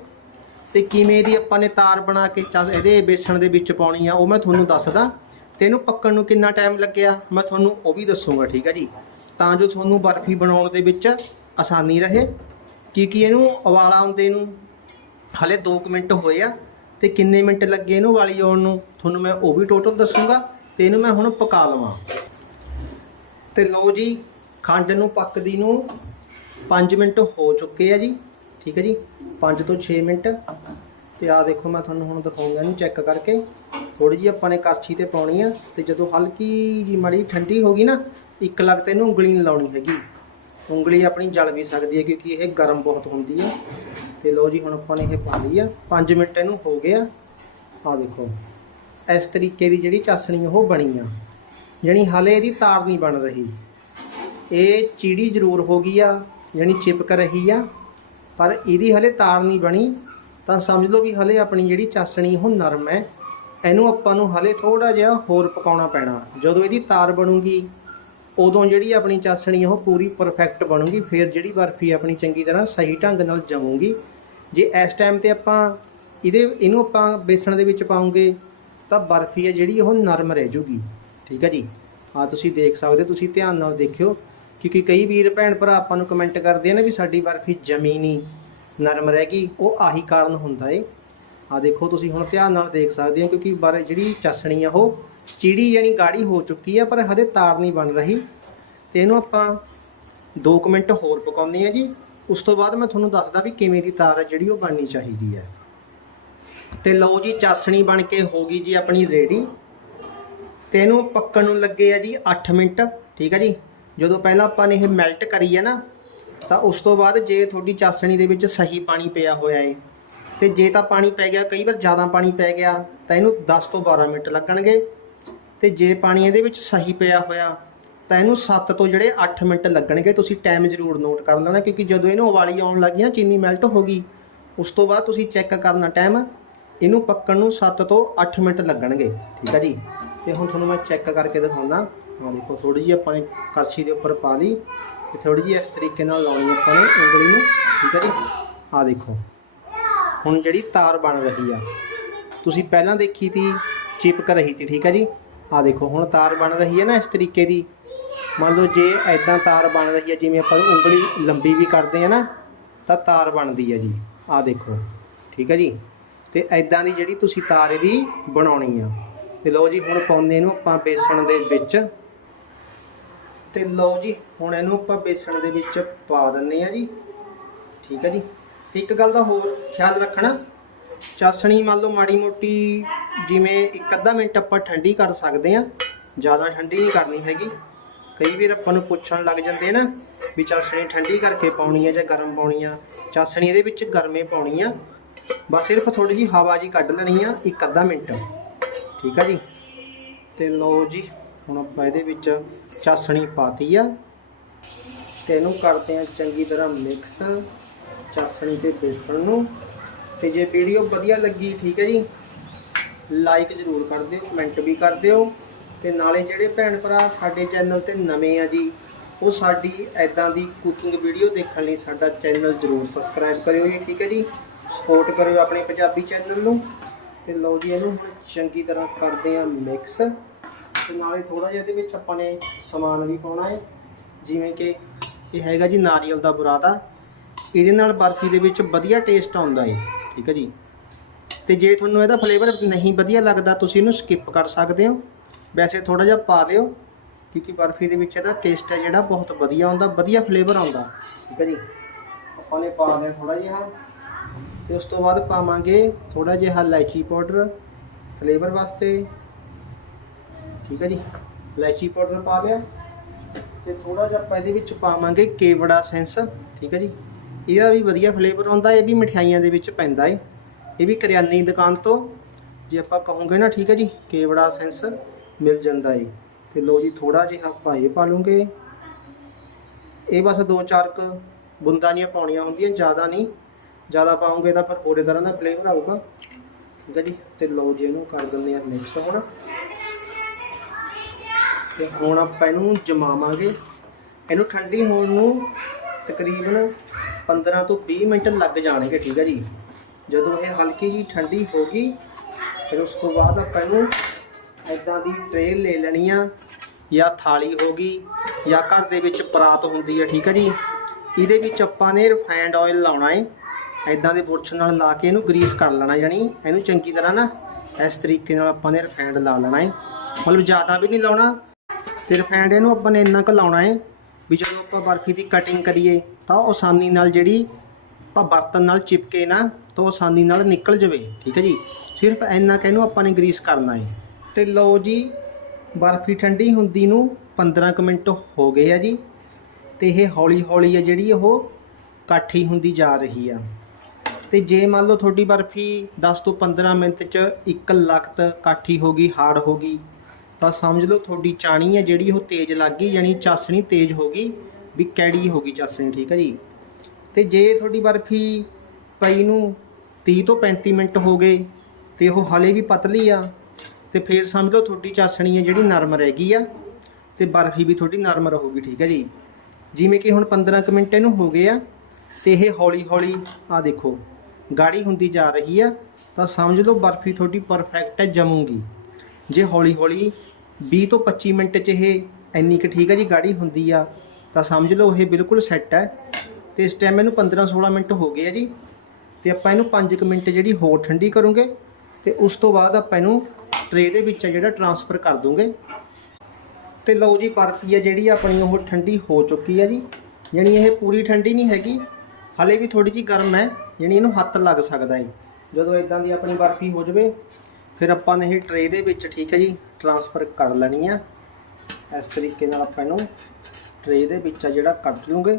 ਤੇ ਕਿਵੇਂ ਦੀ ਆਪਾਂ ਨੇ ਤਾਰ ਬਣਾ ਕੇ ਚੱਲ ਇਹਦੇ ਬੇਸਣ ਦੇ ਵਿੱਚ ਪਾਉਣੀ ਆ, ਉਹ ਮੈਂ ਤੁਹਾਨੂੰ ਦੱਸਦਾ। ਤੇ ਇਹਨੂੰ ਪੱਕਣ ਨੂੰ ਕਿੰਨਾ ਟਾਈਮ ਲੱਗਿਆ? ਮੈਂ ਤੁਹਾਨੂੰ ਉਹ ਵੀ ਦੱਸੂਗਾ, ਠੀਕ ਹੈ ਜੀ। ਤਾਂ ਜੋ ਤੁਹਾਨੂੰ ਬਰਫੀ ਬਣਾਉਣ ਦੇ ਵਿੱਚ ਆਸਾਨੀ ਰਹੇ। ਕਿ ਕਿ ਇਹਨੂੰ ਉਬਾਲਾ ਆਉਂਦੇ ਨੂੰ ਹਲੇ 2 ਮਿੰਟ ਹੋਏ ਆ। ਤੇ ਕਿੰਨੇ ਮਿੰਟ ਲੱਗੇ ਇਹਨੂੰ ਵਾਲੀ ਆਉਣ ਨੂੰ? ਤੁਹਾਨੂੰ ਮੈਂ ਉਹ ਵੀ ਟੋਟਲ ਦੱਸੂਗਾ। ਤੇ ਇਹਨੂੰ ਮੈਂ ਹੁਣ ਪਕਾ ਲਵਾਂ। ਤੇ ਲਓ ਜੀ, ਖੰਡ ਨੂੰ ਪੱਕਦੀ ਨੂੰ 5 ਮਿੰਟ ਹੋ ਚੁੱਕੇ ਆ ਜੀ। ਠੀਕ ਹੈ ਜੀ? 5 ਤੋਂ 6 ਮਿੰਟ। ਤੇ ਆ ਦੇਖੋ, ਮੈਂ ਤੁਹਾਨੂੰ ਹੁਣ ਦਿਖਾਉਂਗਾ ਇਹਨੂੰ ਚੈੱਕ ਕਰਕੇ। ਥੋੜੀ ਜੀ ਆਪਾਂ ਨੇ ਕੜਛੀ ਤੇ ਪਾਉਣੀ ਆ। ਤੇ ਜਦੋਂ ਹਲਕੀ ਜੀ ਮਾੜੀ ਠੰਡੀ ਹੋ ਗਈ ਨਾ, ਇੱਕ ਲੱਗ ਤੇ ਇਹਨੂੰ ਉਂਗਲੀ ਨਹੀਂ ਲਾਉਣੀ ਹੈਗੀ। ਉਂਗਲੀ ਆਪਣੀ ਜਲ ਵੀ ਸਕਦੀ ਹੈ, ਕਿਉਂਕਿ ਇਹ ਗਰਮ ਬਹੁਤ ਹੁੰਦੀ ਹੈ ਤੇ ਲਓ ਜੀ, ਹੁਣ ਆਪਾਂ ਨੇ ਇਹ ਪਾ ਲਈ ਆ। 5 ਮਿੰਟ ਇਹਨੂੰ ਹੋ ਗਿਆ ਆ। ਆ ਦੇਖੋ। ਇਸ ਤਰੀਕੇ ਦੀ ਜਿਹੜੀ ਚਾਸਣੀ ਉਹ ਬਣੀ ਆ। ਯਾਨੀ ਹਲੇ ਇਹਦੀ ਤਾਰ ਨਹੀਂ ਬਣ ਰਹੀ। ਇਹ ਚੀੜੀ ਜ਼ਰੂਰ ਹੋ ਗਈ ਆ, ਯਾਨੀ ਚਿਪਕ ਰਹੀ ਆ, ਪਰ ਇਹਦੀ ਹਲੇ ਤਾਰ ਨਹੀਂ ਬਣੀ। ਤਾਂ ਸਮਝ ਲਓ ਵੀ ਹਲੇ ਆਪਣੀ ਜਿਹੜੀ ਚਾਸਣੀ ਉਹ ਨਰਮ ਹੈ। ਇਹਨੂੰ ਆਪਾਂ ਨੂੰ ਹਲੇ ਥੋੜਾ ਜਿਹਾ ਹੋਰ ਪਕਾਉਣਾ ਪੈਣਾ। ਜਦੋਂ ਇਹਦੀ ਤਾਰ ਬਣੂਗੀ, ਉਦੋਂ ਜਿਹੜੀ ਆਪਣੀ ਚਾਸਣੀ ਉਹ ਪੂਰੀ ਪਰਫੈਕਟ ਬਣੂਗੀ। ਫਿਰ ਜਿਹੜੀ ਬਰਫੀ ਆਪਣੀ ਚੰਗੀ ਤਰ੍ਹਾਂ ਸਹੀ ਢੰਗ ਨਾਲ ਜਮੂਗੀ। ਜੇ ਇਸ ਟਾਈਮ ਤੇ ਆਪਾਂ ਇਹਦੇ, ਇਹਨੂੰ ਆਪਾਂ ਬੇਸਣ ਦੇ ਵਿੱਚ ਪਾਉਂਗੇ ਤਾਂ ਬਰਫੀ ਹੈ ਜਿਹੜੀ ਉਹ ਨਰਮ ਰਹਿ ਜੂਗੀ। ਠੀਕ ਹੈ ਜੀ? ਆ ਤੁਸੀਂ ਦੇਖ ਸਕਦੇ ਹੋ, ਤੁਸੀਂ ਧਿਆਨ ਨਾਲ ਦੇਖਿਓ ਕਿਉਂਕਿ ਕਈ ਵੀਰ ਭੈਣ ਭਰਾ ਆਪਾਂ ਨੂੰ ਕਮੈਂਟ ਕਰਦੇ ਨੇ ਵੀ ਸਾਡੀ ਬਰਫੀ ਜਮੀ ਨਹੀਂ ਨਰਮ ਰਹਿ ਗਈ ਉਹ ਆਹੀ ਕਾਰਨ ਹੁੰਦਾ ਏ। ਆ ਦੇਖੋ ਤੁਸੀਂ ਹੁਣ ਧਿਆਨ ਨਾਲ ਦੇਖ ਸਕਦੇ ਹੋ ਕਿਉਂਕਿ ਬਰ ਜਿਹੜੀ ਚਾਸਣੀ ਆ ਉਹ ਚੀੜੀ ਯਾਨੀ ਗਾੜੀ ਹੋ ਚੁੱਕੀ ਆ ਪਰ ਹਲੇ ਤਾਰ ਨਹੀਂ ਬਣ ਰਹੀ। ਤੇ ਇਹਨੂੰ ਆਪਾਂ 2 ਮਿੰਟ ਹੋਰ ਪਕਾਉਂਦੇ ਆ ਜੀ। ਉਸ ਤੋਂ ਬਾਅਦ ਮੈਂ ਤੁਹਾਨੂੰ ਦੱਸਦਾ ਵੀ ਕਿਵੇਂ ਦੀ ਤਾਰ ਹੈ ਜਿਹੜੀ ਉਹ ਬਣਨੀ ਚਾਹੀਦੀ ਹੈ ਤੇ ਲਓ ਜੀ, ਚਾਸਣੀ ਬਣ ਕੇ ਹੋ ਗਈ ਜੀ ਆਪਣੀ ਰੈਡੀ ਤੇ ਇਹਨੂੰ ਪੱਕਣ ਨੂੰ ਲੱਗੇ ਆ ਜੀ 8 ਮਿੰਟ, ਠੀਕ ਹੈ ਜੀ? ਜਦੋਂ ਪਹਿਲਾਂ ਆਪਾਂ ਨੇ ਇਹ ਮੈਲਟ ਕਰੀ ਹੈ ਨਾ, ਤਾਂ ਉਸ ਤੋਂ ਬਾਅਦ ਜੇ ਤੁਹਾਡੀ ਚਾਸਣੀ ਦੇ ਵਿੱਚ ਸਹੀ ਪਾਣੀ ਪਿਆ ਹੋਇਆ ਏ, ਤੇ ਜੇ ਤਾਂ ਪਾਣੀ ਪੈ ਗਿਆ, ਕਈ ਵਾਰ ਜ਼ਿਆਦਾ ਪਾਣੀ ਪੈ ਗਿਆ, ਤਾਂ ਇਹਨੂੰ 10 ਤੋਂ 12 ਮਿੰਟ ਲੱਗਣਗੇ। ਤੇ ਜੇ ਪਾਣੀ ਇਹਦੇ ਵਿੱਚ ਸਹੀ ਪਿਆ ਹੋਇਆ, ਤਾਂ ਇਹਨੂੰ 7 ਤੋਂ ਜਿਹੜੇ 8 ਮਿੰਟ ਲੱਗਣਗੇ, ਤੁਸੀਂ ਟਾਈਮ ਜ਼ਰੂਰ ਨੋਟ ਕਰ ਲੈਣਾ, ਕਿਉਂਕਿ ਜਦੋਂ ਇਹਨੂੰ ਉਬਾਲੀ ਆਉਣ ਲੱਗੀ ਨਾ, ਚੀਨੀ ਮੈਲਟ ਹੋ ਗਈ, ਉਸ ਤੋਂ ਬਾਅਦ ਤੁਸੀਂ ਚੈੱਕ ਕਰਨਾ ਟਾਈਮ ਇਹਨੂੰ ਪੱਕਣ ਨੂੰ 7 ਤੋਂ 8 ਮਿੰਟ ਲੱਗਣਗੇ, ਠੀਕ ਹੈ ਜੀ? ਤੇ ਹੁਣ ਤੁਹਾਨੂੰ ਮੈਂ ਚੈੱਕ ਕਰਕੇ ਦਿਖਾਉਂਦਾ। ਆਹ ਦੇਖੋ ਥੋੜੀ ਜਿਹੀ ਆਪਾਂ ਨੇ ਕਰਸ਼ੀ ਦੇ ਉੱਪਰ ਪਾ ਲਈ ਤੇ ਥੋੜੀ ਜਿਹੀ ਇਸ ਤਰੀਕੇ ਨਾਲ ਲਾਉਣੀ ਆਪਾਂ ਨੇ ਉਂਗਲੀ ਨੂੰ, ਠੀਕ ਹੈ ਜੀ? ਆਹ ਦੇਖੋ, ਹੁਣ ਜਿਹੜੀ ਤਾਰ ਬਣ ਰਹੀ ਆ, ਤੁਸੀਂ ਪਹਿਲਾਂ ਦੇਖੀ ਤੀ, ਚਿਪਕ ਰਹੀ ਸੀ ਠੀਕ ਹੈ ਜੀ? ਆਹ ਦੇਖੋ, ਹੁਣ ਤਾਰ ਬਣ ਰਹੀ ਹੈ ਨਾ ਇਸ ਤਰੀਕੇ ਦੀ। ਮੰਨ ਲਓ ਜੇ ਐਦਾਂ ਤਾਰ ਬਣ ਰਹੀ ਹੈ ਜਿਵੇਂ ਆਪਾਂ ਉਂਗਲੀ ਲੰਬੀ ਵੀ ਕਰਦੇ ਆ ਨਾ, ਤਾਂ ਤਾਰ ਬਣਦੀ ਹੈ ਜੀ। ਆਹ ਦੇਖੋ, ਠੀਕ ਹੈ ਜੀ? ਤੇ ਐਦਾਂ ਦੀ ਜਿਹੜੀ ਤੁਸੀਂ ਤਾਰ ਇਹਦੀ ਬਣਾਉਣੀ ਆ। ਤੇ ਲਓ ਜੀ, ਹੁਣ ਪਾਉਂਦੇ ਇਹਨੂੰ ਆਪਾਂ ਬੇਸਣ ਦੇ ਵਿੱਚ। ਤੇ ਲਓ ਜੀ, ਹੁਣ ਇਹਨੂੰ ਆਪਾਂ ਬੇਸਣ ਦੇ ਵਿੱਚ ਪਾ ਦਿੰਨੇ ਆ ਜੀ। ਠੀਕ ਹੈ ਜੀ। ਤੇ ਇੱਕ ਗੱਲ ਦਾ ਹੋਰ ਖਿਆਲ ਰੱਖਣਾ। ਚਾਸਣੀ ਮੰਨ ਲਓ ਮਾੜੀ ਮੋਟੀ ਜਿਵੇਂ ਇੱਕ ਅੱਧਾ ਮਿੰਟ ਆਪਾਂ ਠੰਡੀ ਕਰ ਸਕਦੇ ਆ। ਜ਼ਿਆਦਾ ਠੰਡੀ ਨਹੀਂ ਕਰਨੀ ਹੈਗੀ। ਕਈ ਵਾਰ ਆਪਾਂ ਨੂੰ ਪੁੱਛਣ ਲੱਗ ਜਾਂਦੇ ਨਾ ਵੀ ਚਾਸਣੀ ਠੰਡੀ ਕਰਕੇ ਪਾਉਣੀ ਆ ਜਾਂ ਗਰਮ ਪਾਉਣੀ ਆ। ਚਾਸਣੀ ਇਹਦੇ ਵਿੱਚ ਗਰਮੇ ਪਾਉਣੀ ਆ। ਬਸ ਸਿਰਫ ਥੋੜੀ ਜੀ ਹਵਾ ਜੀ ਕੱਢ ਲੈਣੀ ਆ, ਇੱਕ ਅੱਧਾ ਮਿੰਟ। ਠੀਕ ਆ ਜੀ? ਤੇ ਲਓ ਜੀ, ਹੁਣ ਆਪਾਂ ਇਹਦੇ ਵਿੱਚ ਚਾਸਣੀ ਪਾਤੀ ਆ। ਤੇ ਇਹਨੂੰ ਕਰਦੇ ਆ ਚੰਗੀ ਤਰ੍ਹਾਂ ਮਿਕਸ ਚਾਸਣੀ ਤੇ ਬੇਸਣ ਨੂੰ। ਤੇ ਜੇ ਵੀਡੀਓ ਵਧੀਆ ਲੱਗੀ, ਠੀਕ ਹੈ ਜੀ, ਲਾਈਕ ਜ਼ਰੂਰ ਕਰ ਦਿਓ, ਕਮੈਂਟ ਵੀ ਕਰ ਦਿਓ। ਤੇ ਨਾਲੇ ਜਿਹੜੇ ਭੈਣ ਭਰਾ ਸਾਡੇ ਚੈਨਲ ਤੇ ਨਵੇਂ ਆ ਜੀ, ਉਹ ਸਾਡੀ ਐਦਾਂ ਦੀ ਕੁਕਿੰਗ ਵੀਡੀਓ ਦੇਖਣ ਲਈ ਸਾਡਾ ਚੈਨਲ ਜ਼ਰੂਰ ਸਬਸਕ੍ਰਾਈਬ ਕਰਿਓ ਜੀ, ਠੀਕ ਹੈ ਜੀ? ਸਪੋਰਟ ਕਰਿਓ ਆਪਣੇ ਪੰਜਾਬੀ ਚੈਨਲ ਨੂੰ। ਤੇ ਲਓ ਜੀ ਇਹਨੂੰ ਚੰਗੀ ਤਰ੍ਹਾਂ ਕਰਦੇ ਆ ਮਿਕਸ ਤੇ ਨਾਲੇ ਥੋੜਾ ਜਿਹਾ ਇਹਦੇ ਵਿੱਚ ਆਪਾਂ ਨੇ ਸਮਾਨ ਵੀ ਪਾਉਣਾ ਹੈ। ਜਿਵੇਂ ਕਿ ਇਹ ਹੈਗਾ ਜੀ ਨਾਰੀਅਲ ਦਾ ਬੁਰਾਦਾ। ਇਹਦੇ ਨਾਲ ਬਰਫੀ ਦੇ ਵਿੱਚ ਵਧੀਆ ਟੇਸਟ ਆਉਂਦਾ ਹੈ। ਠੀਕ ਹੈ ਜੀ। ਤੇ ਜੇ ਤੁਹਾਨੂੰ ਇਹਦਾ ਫਲੇਵਰ ਨਹੀਂ ਵਧੀਆ ਲੱਗਦਾ, ਤੁਸੀਂ ਇਹਨੂੰ ਸਕਿਪ ਕਰ ਸਕਦੇ ਹੋ। ਵੈਸੇ ਥੋੜਾ ਜਿਹਾ ਪਾ ਦਿਓ, ਕਿਉਂਕਿ ਬਰਫੀ ਦੇ ਵਿੱਚ ਇਹਦਾ ਟੇਸਟ ਹੈ ਜਿਹੜਾ, ਬਹੁਤ ਵਧੀਆ ਆਉਂਦਾ, ਵਧੀਆ ਫਲੇਵਰ ਆਉਂਦਾ। ਠੀਕ ਹੈ ਜੀ। ਆਪਾਂ ਨੇ ਪਾ ਲਿਆ ਥੋੜਾ ਜਿਹਾ। ਤੇ ਉਸ ਤੋਂ ਬਾਅਦ ਪਾਵਾਂਗੇ ਥੋੜਾ ਜਿਹਾ ਇਲਾਇਚੀ ਪਾਊਡਰ ਫਲੇਵਰ ਵਾਸਤੇ। ਠੀਕ ਹੈ ਜੀ, ਇਲਾਇਚੀ ਪਾਊਡਰ ਪਾ ਲਿਆ। ਤੇ ਥੋੜਾ ਜਿਹਾ ਆਪਾਂ ਇਹਦੇ ਵਿੱਚ ਪਾਵਾਂਗੇ ਕੇਵੜਾ ਸੈਂਸ। ਠੀਕ ਹੈ ਜੀ, ਇਹਦਾ ਵੀ ਵਧੀਆ ਫਲੇਵਰ ਆਉਂਦਾ, ਇਹ ਵੀ ਮਠਿਆਈਆਂ ਦੇ ਵਿੱਚ ਪੈਂਦਾ ਏ। ਇਹ ਵੀ ਕਰਿਆਨੇ ਦੀ ਦੁਕਾਨ ਤੋਂ, ਜੇ ਆਪਾਂ ਕਹੋਗੇ ਨਾ, ਠੀਕ ਹੈ ਜੀ, ਕੇਵੜਾ ਸੈਂਸ ਮਿਲ ਜਾਂਦਾ ਏ। ਤੇ ਲੋ ਜੀ ਥੋੜਾ ਜਿਹਾ ਆਪਾਂ ਇਹ ਪਾ ਲੂੰਗੇ ਇਹ ਬਸ ਦੋ ਚਾਰ ਕ ਬੁੰਦਾਂ ਦੀਆਂ ਪਾਉਣੀਆਂ ਹੁੰਦੀਆਂ, ਜ਼ਿਆਦਾ ਨਹੀਂ। ਜ਼ਿਆਦਾ ਪਾਉਂਗੇ ਤਾਂ ਫਿਰ ਹੋਰੇ ਤਰ੍ਹਾਂ ਦਾ ਫਲੇਵਰ ਆਊਗਾ। ਠੀਕ ਹੈ ਜੀ, ਤੇ ਲੋ ਜੀ ਇਹਨੂੰ ਕਰ ਦਿੰਦੇ ਆ ਮਿਕਸ ਹੁਣ। ਤੇ ਹੁਣ ਆਪਾਂ ਇਹਨੂੰ ਜਮਾਵਾਂਗੇ। ਇਹਨੂੰ ਠੰਡੀ ਹੋਣ ਨੂੰ ਤਕਰੀਬਨ 15 ਤੋਂ 20 ਮਿੰਟ ਲੱਗ ਜਾਣਗੇ, ਠੀਕ ਹੈ ਜੀ। ਜਦੋਂ ਇਹ ਹਲਕੀ ਜੀ ਠੰਡੀ ਹੋ ਗਈ, ਫਿਰ ਉਸ ਤੋਂ ਬਾਅਦ ਆਪਾਂ ਇਹਨੂੰ ਐਦਾਂ ਦੀ ਟਰੇ ਲੈ ਲੈਣੀ ਆ, ਜਾਂ ਥਾਲੀ ਹੋ ਗਈ, ਜਾਂ ਘਰ ਦੇ ਵਿੱਚ ਪਰਾਤ ਹੁੰਦੀ ਹੈ ਠੀਕ ਹੈ ਜੀ। ਇਹਦੇ ਵਿੱਚ ਆਪਾਂ ਨੇ ਰਿਫਾਈਨਡ ਆਇਲ ਲਾਉਣਾ ਹੈ ਐਦਾਂ ਦੇ ਬੁਰਸ਼ ਨਾਲ ਲਾ ਕੇ ਇਹਨੂੰ ਗਰੀਸ ਕਰ ਲੈਣਾ, ਯਾਨੀ ਇਹਨੂੰ ਚੰਗੀ ਤਰ੍ਹਾਂ ਨਾ ਇਸ ਤਰੀਕੇ ਨਾਲ ਆਪਾਂ ਨੇ ਰਿਫਾਈਨਡ ਲਾ ਲੈਣਾ ਹੈ ਮਤਲਬ ਜ਼ਿਆਦਾ ਵੀ ਨਹੀਂ ਲਾਉਣਾ, ਤੇ ਰਿਫਾਈਨਡ ਇਹਨੂੰ ਆਪਾਂ ਨੇ ਇੰਨਾ ਕੁ ਲਾਉਣਾ ਹੈ ਵੀ ਜਦੋਂ ਆਪਾਂ ਬਰਫੀ ਦੀ ਕਟਿੰਗ ਕਰੀਏ, ਤਾਂ ਉਹ ਆਸਾਨੀ ਨਾਲ ਜਿਹੜੀ ਆਪਾਂ ਬਰਤਨ ਨਾਲ ਚਿਪਕੇ ਨਾ, ਤਾਂ ਉਹ ਆਸਾਨੀ ਨਾਲ ਨਿਕਲ ਜਾਵੇ, ਠੀਕ ਹੈ ਜੀ? ਸਿਰਫ ਇੰਨਾ ਕਿ ਇਹਨੂੰ ਆਪਾਂ ਨੇ ਗਰੀਸ ਕਰਨਾ ਹੈ ਤੇ ਲਓ ਜੀ, ਬਰਫੀ ਠੰਡੀ ਹੁੰਦੀ ਨੂੰ 15 ਕੁ ਮਿੰਟ ਹੋ ਗਏ ਆ ਜੀ, ਤੇ ਇਹ ਹੌਲੀ ਹੌਲੀ ਆ ਜਿਹੜੀ ਉਹ ਕਾਠੀ ਹੁੰਦੀ ਜਾ ਰਹੀ ਆ। ਤੇ ਜੇ ਮੰਨ ਲਓ ਤੁਹਾਡੀ ਬਰਫੀ 10 ਤੋਂ 15 ਮਿੰਟ ਚ ਇੱਕ ਲਖਤ ਕਾਠੀ ਹੋ ਗਈ, ਹਾਰਡ ਹੋ ਗਈ, ਤਾਂ ਸਮਝ ਲਓ ਤੁਹਾਡੀ ਚਾਣੀ ਹੈ ਜਿਹੜੀ ਉਹ ਤੇਜ਼ ਲੱਗ ਗਈ, ਯਾਨੀ ਚਾਸਣੀ ਤੇਜ਼ ਹੋ ਗਈ ਵੀ ਕੈੜੀ ਹੋ ਗਈ ਚਾਸਣੀ, ਠੀਕ ਹੈ ਜੀ? ਤੇ ਜੇ ਤੁਹਾਡੀ ਬਰਫੀ ਪਈ ਨੂੰ 30 ਤੋਂ 35 ਮਿੰਟ ਹੋ ਗਏ ਤੇ ਉਹ ਹਲੇ ਵੀ ਪਤਲੀ ਆ, ਤੇ ਫਿਰ ਸਮਝ ਲਓ ਤੁਹਾਡੀ ਚਾਸਣੀ ਹੈ ਜਿਹੜੀ ਨਰਮ ਰਹਿ ਗਈ ਆ, ਤੇ ਬਰਫੀ ਵੀ ਤੁਹਾਡੀ ਨਰਮ ਰਹੂਗੀ, ਠੀਕ ਹੈ ਜੀ? ਜਿਵੇਂ ਕਿ ਹੁਣ 15 ਕੁ ਮਿੰਟ ਇਹਨੂੰ ਹੋ ਗਏ ਆ, ਤੇ ਇਹ ਹੌਲੀ ਹੌਲੀ ਆ ਦੇਖੋ ਗਾੜੀ ਹੁੰਦੀ ਜਾ ਰਹੀ ਆ, ਤਾਂ ਸਮਝ ਲਓ ਬਰਫੀ ਤੁਹਾਡੀ ਪਰਫੈਕਟ ਹੈ, ਜਮੂਗੀ। ਜੇ ਹੌਲੀ ਹੌਲੀ 20 ਤੋਂ 25 ਮਿੰਟ ਚ ਇਹ ਇੰਨੀ ਕੁ ਠੀਕ ਹੈ ਜੀ, ਗਾੜੀ ਹੁੰਦੀ ਆ, ਤਾਂ ਸਮਝ ਲਓ ਇਹ ਬਿਲਕੁਲ ਸੈੱਟ ਹੈ। ਤੇ ਇਸ ਟਾਈਮ ਇਹਨੂੰ 15 16 ਮਿੰਟ ਹੋ ਗਏ ਆ ਜੀ, ਤੇ ਆਪਾਂ ਇਹਨੂੰ 5 ਕੁ ਮਿੰਟ ਜਿਹੜੀ ਹੋਰ ਠੰਡੀ ਕਰੂੰਗੇ, ਤੇ ਉਸ ਤੋਂ ਬਾਅਦ ਆਪਾਂ ਇਹਨੂੰ ਟਰੇ ਦੇ ਵਿੱਚ ਜਿਹੜਾ ਟਰਾਂਸਫਰ ਕਰ ਦੂੰਗੇ। ਤੇ ਲਓ ਜੀ, ਬਰਫੀ ਆ ਜਿਹੜੀ ਆਪਣੀ, ਉਹ ਠੰਡੀ ਹੋ ਚੁੱਕੀ ਆ ਜੀ, ਯਾਨੀ ਇਹ ਪੂਰੀ ਠੰਡੀ ਨਹੀਂ ਹੈਗੀ, ਹਲੇ ਵੀ ਥੋੜੀ ਜਿਹੀ ਗਰਮ ਹੈ। ਯਾਨੀ ਇਹਨੂੰ ਹੱਥ ਲੱਗ ਸਕਦਾ ਹੈ ਜਦੋਂ ਇਦਾਂ ਦੀ ਆਪਣੀ ਬਰਫੀ ਹੋ ਜਾਵੇ, ਫਿਰ ਆਪਾਂ ਨੇ ਇਹ ਟਰੇ ਦੇ ਵਿੱਚ, ਠੀਕ ਹੈ ਜੀ ਟਰਾਂਸਫਰ ਕਰ ਲੈਣੀ ਆ। ਇਸ ਤਰੀਕੇ ਨਾਲ ਆਪਾਂ ਇਹਨੂੰ ਟਰੇ ਦੇ ਵਿੱਚ ਆ ਜਿਹੜਾ ਕੱਢ ਲੂਗੇ।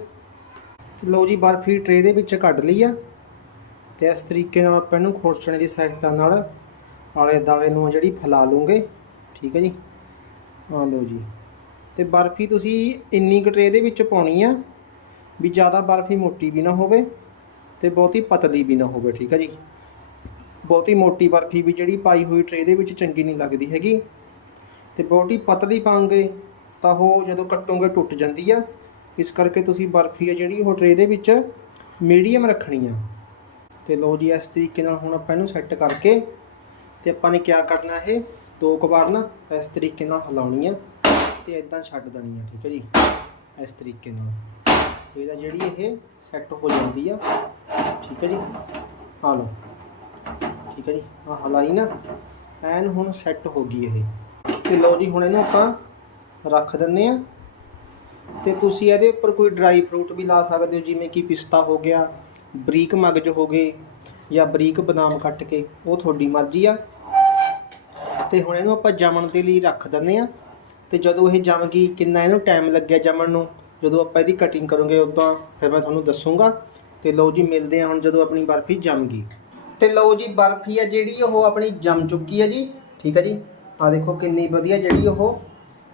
ਲਓ ਜੀ, ਬਰਫੀ ਟਰੇ ਦੇ ਵਿੱਚ ਕੱਢ ਲਈ ਆ। ਤੇ ਇਸ ਤਰੀਕੇ ਨਾਲ ਆਪਾਂ ਇਹਨੂੰ ਖੋਰਚਣੇ ਦੀ ਸਹਾਇਤਾ ਨਾਲ ਆਲੇ ਦਾਲੇ ਨੂੰ ਜਿਹੜੀ ਫੈਲਾ ਲੂਗੇ। ਠੀਕ ਹੈ ਜੀ। ਆ ਲਓ ਜੀ। ਤੇ ਬਰਫੀ ਤੁਸੀਂ ਇੰਨੀ ਕੁ ਟਰੇ ਦੇ ਵਿੱਚ ਪਾਉਣੀ ਆ ਵੀ ਜ਼ਿਆਦਾ ਬਰਫੀ ਮੋਟੀ ਵੀ ਨਾ ਹੋਵੇ। ਤੇ ਬਹੁਤੀ ਪਤਲੀ ਵੀ ਨਾ ਹੋਵੇ, ਠੀਕ ਹੈ ਜੀ? ਬਹੁਤੀ ਮੋਟੀ ਬਰਫੀ ਵੀ ਜਿਹੜੀ ਪਾਈ ਹੋਈ ਟਰੇ ਦੇ ਵਿੱਚ ਚੰਗੀ ਨਹੀਂ ਲੱਗਦੀ ਹੈਗੀ। ਤੇ ਬਹੁਤੀ ਪਤਲੀ ਪਾਉਂਗੇ ਤਾਂ ਉਹ ਜਦੋਂ ਕੱਟੋਗੇ ਟੁੱਟ ਜਾਂਦੀ ਆ। ਇਸ ਕਰਕੇ ਤੁਸੀਂ ਬਰਫੀ ਆ ਜਿਹੜੀ ਉਹ ਟਰੇ ਦੇ ਵਿੱਚ ਮੀਡੀਅਮ ਰੱਖਣੀ ਆ। ਤੇ ਲਓ ਜੀ, ਇਸ ਤਰੀਕੇ ਨਾਲ ਹੁਣ ਆਪਾਂ ਇਹਨੂੰ ਸੈੱਟ ਕਰਕੇ ਤੇ ਆਪਾਂ ਨੇ ਕਿਆ ਕਰਨਾ ਇਹ? ਦੋ ਕੁ ਵਾਰ ਨਾ ਇਸ ਤਰੀਕੇ ਨਾਲ ਹਿਲਾਉਣੀ ਆ ਤੇ ਇਦਾਂ ਛੱਡ ਦੇਣੀ ਆ, ਠੀਕ ਹੈ ਜੀ? ਇਸ ਤਰੀਕੇ ਨਾਲ। ਫਿਰ ਆ ਜਿਹੜੀ ਇਹ ਸੈੱਟ ਹੋ ਜਾਂਦੀ ਆ। ਠੀਕ ਹੈ ਜੀ? ਆ ਲਓ। ਠੀਕ ਹੈ ਜੀ? ਆ ਹਲਾਈ ਨਾ। ਐਨ ਹੁਣ ਸੈੱਟ ਹੋ ਗਈ ਇਹ। ਤੇ ਲਓ ਜੀ, ਹੁਣ ਇਹਨੂੰ ਆਪਾਂ ਰੱਖ ਦਿੰਨੇ ਆ ਤੇ ਤੁਸੀਂ ਇਹਦੇ ਉੱਪਰ ਕੋਈ ਡਰਾਈ ਫਰੂਟ ਵੀ ਲਾ ਸਕਦੇ ਹੋ, ਜਿਵੇਂ ਕਿ ਪਿਸਤਾ ਹੋ ਗਿਆ, ਬਰੀਕ ਮਗਜ ਹੋ ਗਏ, ਜਾਂ ਬਰੀਕ ਬਦਾਮ ਕੱਟ ਕੇ, ਉਹ ਤੁਹਾਡੀ ਮਰਜ਼ੀ ਆ। ਤੇ ਹੁਣ ਇਹਨੂੰ ਆਪਾਂ ਜਮਣ ਦੇ ਲਈ ਰੱਖ ਦਿੰਨੇ ਆ ਤੇ ਜਦੋਂ ਇਹ ਜਮ ਗਈ, ਕਿੰਨਾ ਇਹਨੂੰ ਟਾਈਮ ਲੱਗਿਆ ਜਮਣ ਨੂੰ? ਜਦੋਂ ਆਪਾਂ ਇਹਦੀ ਕਟਿੰਗ ਕਰਾਂਗੇ ਉਦੋਂ ਫਿਰ ਮੈਂ ਤੁਹਾਨੂੰ ਦੱਸੂਗਾ। ਤੇ ਲਓ ਜੀ, ਮਿਲਦੇ ਆ ਹੁਣ ਜਦੋਂ ਆਪਣੀ ਬਰਫੀ ਜੰਮ ਗਈ ਤੇ ਲਓ ਜੀ, ਬਰਫੀ ਆ ਜਿਹੜੀ, ਉਹ ਆਪਣੀ ਜੰਮ ਚੁੱਕੀ ਹੈ ਜੀ। ਠੀਕ ਹੈ ਜੀ? ਆ ਦੇਖੋ ਕਿੰਨੀ ਵਧੀਆ ਜਿਹੜੀ ਉਹ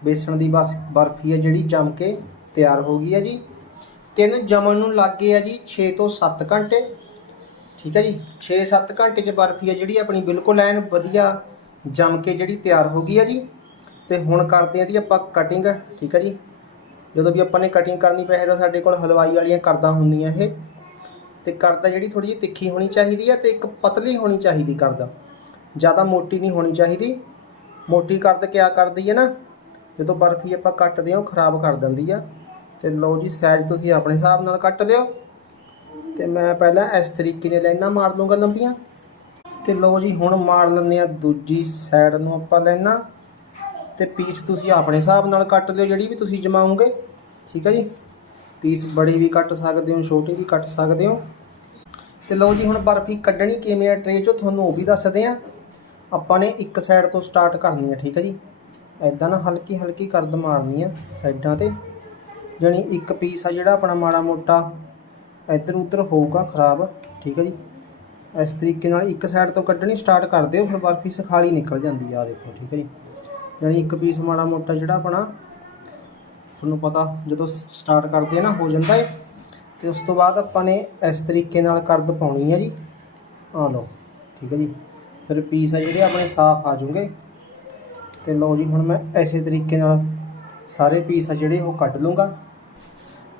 ਬੇਸਣ ਦੀ ਬਸ ਬਰਫੀ ਹੈ ਜਿਹੜੀ ਜੰਮ ਕੇ ਤਿਆਰ ਹੋ ਗਈ ਹੈ ਜੀ। ਤੇ ਇਹਨੂੰ ਜਮਣ ਨੂੰ ਲੱਗ ਗਏ ਆ ਜੀ 6 ਤੋਂ 7 ਘੰਟੇ। ਠੀਕ ਹੈ ਜੀ? 6-7 ਘੰਟੇ ਚ ਬਰਫੀ ਹੈ ਜਿਹੜੀ ਆਪਣੀ ਬਿਲਕੁਲ ਐਨ ਵਧੀਆ ਜੰਮ ਕੇ ਜਿਹੜੀ ਤਿਆਰ ਹੋ ਗਈ ਹੈ ਜੀ। ਤੇ ਹੁਣ ਕਰਦੇ ਆ ਦੀ ਆਪਾਂ ਕਟਿੰਗ ਠੀਕ ਹੈ ਜੀ? ਜਦੋਂ ਵੀ ਆਪਾਂ ਨੇ ਕਟਿੰਗ ਕਰਨੀ ਪਏ ਤਾਂ ਸਾਡੇ ਕੋਲ ਹਲਵਾਈ ਵਾਲੀਆਂ ਕਰਦਾ ਹੁੰਦੀਆਂ ਇਹ। ਤੇ ਕਰਦਾ ਜਿਹੜੀ ਥੋੜੀ ਜਿਹੀ ਤਿੱਖੀ ਹੋਣੀ ਚਾਹੀਦੀ ਹੈ ਤੇ ਇੱਕ ਪਤਲੀ ਹੋਣੀ ਚਾਹੀਦੀ ਕਰਦਾ। ਜ਼ਿਆਦਾ ਮੋਟੀ ਨਹੀਂ ਹੋਣੀ ਚਾਹੀਦੀ। ਮੋਟੀ ਕਰਦ ਕਿਆ ਕਰਦੀ ਹੈ ਨਾ, ਜਦੋਂ ਬਰਫੀ ਆਪਾਂ ਕੱਟਦੇ ਹਾਂ, ਉਹ ਖਰਾਬ ਕਰ ਦਿੰਦੀ ਆ। ਤੇ ਲਓ ਜੀ ਸਾਈਜ਼ ਤੁਸੀਂ ਆਪਣੇ ਹਿਸਾਬ ਨਾਲ ਕੱਟ ਦਿਓ। ਤੇ ਮੈਂ ਪਹਿਲਾਂ ਇਸ ਤਰੀਕੇ ਦੇ ਲਾਈਨਾਂ ਮਾਰ ਲੂੰਗਾ ਲੰਬੀਆਂ। ਤੇ ਲਓ ਜੀ, ਹੁਣ ਮਾਰ ਲੈਂਦੇ ਆ ਦੂਜੀ ਸਾਈਡ ਨੂੰ ਆਪਾਂ ਲਾਈਨਾਂ। ਤੇ ਪੀਸ ਤੁਸੀਂ ਆਪਣੇ ਹਿਸਾਬ ਨਾਲ ਕੱਟ ਦਿਓ ਜਿਹੜੀ ਵੀ ਤੁਸੀਂ ਜਮਾਉਂਗੇ। ਠੀਕ ਹੈ ਜੀ? ਪੀਸ ਬੜੀ ਵੀ ਕੱਟ ਸਕਦੇ ਹੋ, ਛੋਟੀ ਵੀ ਕੱਟ ਸਕਦੇ ਹੋ। ਤੇ ਲਓ ਜੀ, ਹੁਣ ਬਰਫੀ ਕੱਢਣੀ ਕਿਵੇਂ ਆ ਟਰੇ ਚੋਂ ਤੁਹਾਨੂੰ ਉਹ ਵੀ ਦੱਸਦੇ ਆ ਆਪਾਂ ਨੇ ਇੱਕ ਸਾਈਡ ਤੋਂ ਸਟਾਰਟ ਕਰਨੀ ਹੈ ਠੀਕ ਹੈ ਜੀ? ਐਦਾਂ ਨਾ ਹਲਕੀ ਹਲਕੀ ਕਰਦ ਮਾਰਨੀ ਆ ਸਾਈਡਾਂ ਤੇ। ਜਾਣੀ ਇੱਕ ਪੀਸ ਆ ਜਿਹੜਾ ਆਪਣਾ ਮਾੜਾ ਮੋਟਾ ਇੱਧਰ ਉੱਧਰ ਹੋਊਗਾ ਖਰਾਬ, ਠੀਕ ਹੈ ਜੀ? ਇਸ ਤਰੀਕੇ ਨਾਲ ਇੱਕ ਸਾਈਡ ਤੋਂ ਕੱਢਣੀ ਸਟਾਰਟ ਕਰ ਦਿਓ ਫਿਰ ਬਰਫੀ ਸਖਾਲੀ ਨਿਕਲ ਜਾਂਦੀ ਆ ਦੇਖੋ, ਠੀਕ ਹੈ ਜੀ? ਜਾਣੀ ਇੱਕ ਪੀਸ ਮਾੜਾ ਮੋਟਾ ਜਿਹੜਾ ਆਪਣਾ ਤੁਹਾਨੂੰ ਪਤਾ ਜਦੋਂ ਸਟਾਰਟ ਕਰਦੇ ਆ ਨਾ, ਹੋ ਜਾਂਦਾ ਹੈ ਤੇ ਉਸ ਤੋਂ ਬਾਅਦ ਆਪਾਂ ਨੇ ਇਸ ਤਰੀਕੇ ਨਾਲ ਕਰਦ ਪਾਉਣੀ ਹੈ ਜੀ। ਆ ਲਓ, ਠੀਕ ਹੈ ਜੀ। ਫਿਰ ਪੀਸ ਆ ਜਿਹੜੇ ਆਪਣੇ ਸਾਫ਼ ਆ ਜਾਣਗੇ ਤੇ ਲਓ ਜੀ, ਹੁਣ ਮੈਂ ਐਸੇ ਤਰੀਕੇ ਨਾਲ ਸਾਰੇ ਪੀਸ ਆ ਜਿਹੜੇ ਉਹ ਕੱਢ ਲੂੰਗਾ।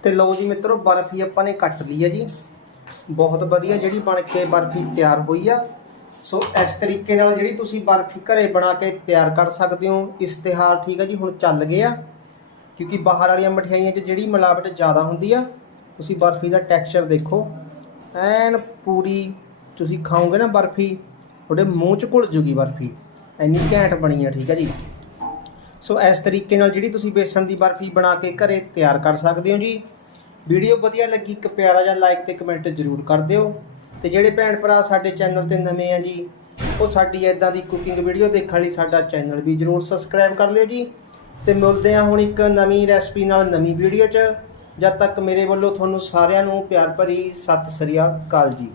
ਤੇ ਲਓ ਜੀ ਮਿੱਤਰੋ, ਬਰਫੀ ਆਪਾਂ ਨੇ ਕੱਟ ਲਈ ਹੈ ਜੀ। ਬਹੁਤ ਵਧੀਆ ਜਿਹੜੀ ਬਣ ਕੇ ਬਰਫੀ ਤਿਆਰ ਹੋਈ ਆ। ਸੋ ਇਸ ਤਰੀਕੇ ਨਾਲ ਜਿਹੜੀ ਤੁਸੀਂ ਬਰਫੀ ਘਰੇ ਬਣਾ ਕੇ ਤਿਆਰ ਕਰ ਸਕਦੇ ਹੋ, ਇਸ਼ਤਿਹਾਰ ਠੀਕ ਹੈ ਜੀ, ਹੁਣ ਚੱਲ ਗਿਆ ਕਿਉਂਕਿ ਬਾਹਰ ਵਾਲੀਆਂ ਮਠਿਆਈਆਂ 'ਚ ਜਿਹੜੀ ਮਿਲਾਵਟ ਜ਼ਿਆਦਾ ਹੁੰਦੀ ਆ, ਤੁਸੀਂ ਬਰਫੀ ਦਾ ਟੈਕਸਚਰ ਦੇਖੋ, ਐਨ ਪੂਰੀ ਤੁਸੀਂ ਖਾਓਗੇ ਨਾ ਬਰਫੀ, ਤੁਹਾਡੇ ਮੂੰਹ 'ਚ ਘੁਲ ਜੂਗੀ ਬਰਫੀ ਇੰਨੀ ਘੈਂਟ ਬਣੀ ਆ, ਠੀਕ ਹੈ ਜੀ। ਸੋ ਇਸ ਤਰੀਕੇ ਨਾਲ ਜਿਹੜੀ ਤੁਸੀਂ ਬੇਸਣ ਦੀ ਬਰਫੀ ਬਣਾ ਕੇ ਘਰੇ ਤਿਆਰ ਕਰ ਸਕਦੇ ਹੋ ਜੀ। ਵੀਡੀਓ ਵਧੀਆ ਲੱਗੀ, ਇੱਕ ਪਿਆਰਾ ਜਿਹਾ ਲਾਈਕ ਤੇ ਕਮੈਂਟ ਜ਼ਰੂਰ ਕਰ ਦਿਓ। ਤੇ ਜਿਹੜੇ ਭੈਣ ਭਰਾ ਸਾਡੇ ਚੈਨਲ ਤੇ ਨਵੇਂ ਆ ਜੀ, ਉਹ ਸਾਡੀ ਇਦਾਂ ਦੀ ਕੁਕਿੰਗ ਵੀਡੀਓ ਦੇਖਣ ਲਈ ਸਾਡਾ ਚੈਨਲ ਵੀ ਜ਼ਰੂਰ ਸਬਸਕ੍ਰਾਈਬ ਕਰ ਲਿਓ ਜੀ। ਤੇ ਮਿਲਦੇ ਹਾਂ ਹੁਣ ਇੱਕ ਨਵੀਂ ਰੈਸਪੀ ਨਾਲ ਨਵੀਂ ਵੀਡੀਓ 'ਚ। ਜਦ ਤੱਕ ਮੇਰੇ ਵੱਲੋਂ ਤੁਹਾਨੂੰ ਸਾਰਿਆਂ ਨੂੰ ਪਿਆਰ ਭਰੀ ਸਤਿ ਸ੍ਰੀ ਅਕਾਲ ਜੀ।